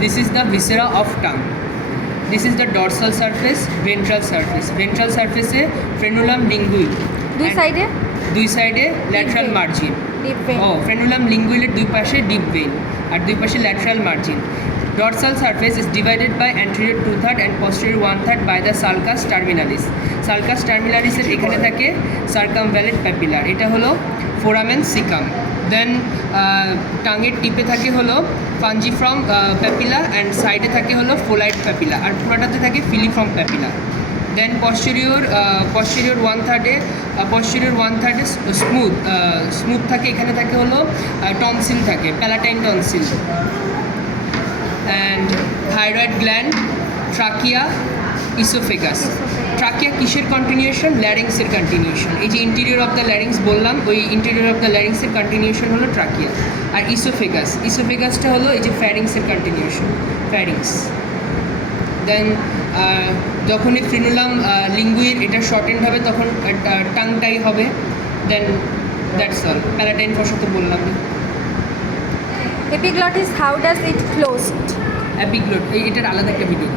This is the viscera of tongue. This is the dorsal surface, ventral surface. Ventral surface A frenulum linguae. দুই সাইডে lateral margin. Frenulum লিঙ্গুইলের দুই পাশে deep vein আর দুই পাশে lateral margin. Dorsal surface is divided by anterior 2/3 and posterior 1/3 by the sulcus terminalis. Sulcus টার্মিনালিসের এখানে থাকে সার্কামভ্যালেন্ট প্যাপিলার, এটা হলো ফোরামেন সিকাম। দেন টাঙের টিপে থাকে হলো ফাঞ্জিফ্রম প্যাপিলা অ্যান্ড সাইডে থাকে হলো ফোলাইট প্যাপিলা আর পুরোটাতে থাকে ফিলিফ্রম প্যাপিলা। দেন পশ্চেরিয়র 1/3 স্মুথ থাকে, এখানে থাকে হলো টনসিল থাকে, palatine tonsil. And thyroid gland, trachea, oesophagus. Trachea কিসের কন্টিনিউশন? ল্যারিংসের কন্টিনিউশন। এই যে ইন্টেরিয়র অফ দ্য ল্যারিংস বললাম, ওই ইন্টেরিয়র অফ দ্য ল্যারিংসের কন্টিনিউশন হলো ট্রাকিয়া। আর ইসোফেগাসটা হলো এই যে ফ্যারিংসের কন্টিনিউশন, ফ্যারিংস। দেন যখনই ফ্রেনুলাম লিঙ্গুইর এটা শর্টেন্ড হবে তখন টাংটাই হবে। Then that's all. Palatine fossa তো বললাম। Epiglottis, how does it close? এপিগ্লট এটার আলাদা একটা ভিডিও।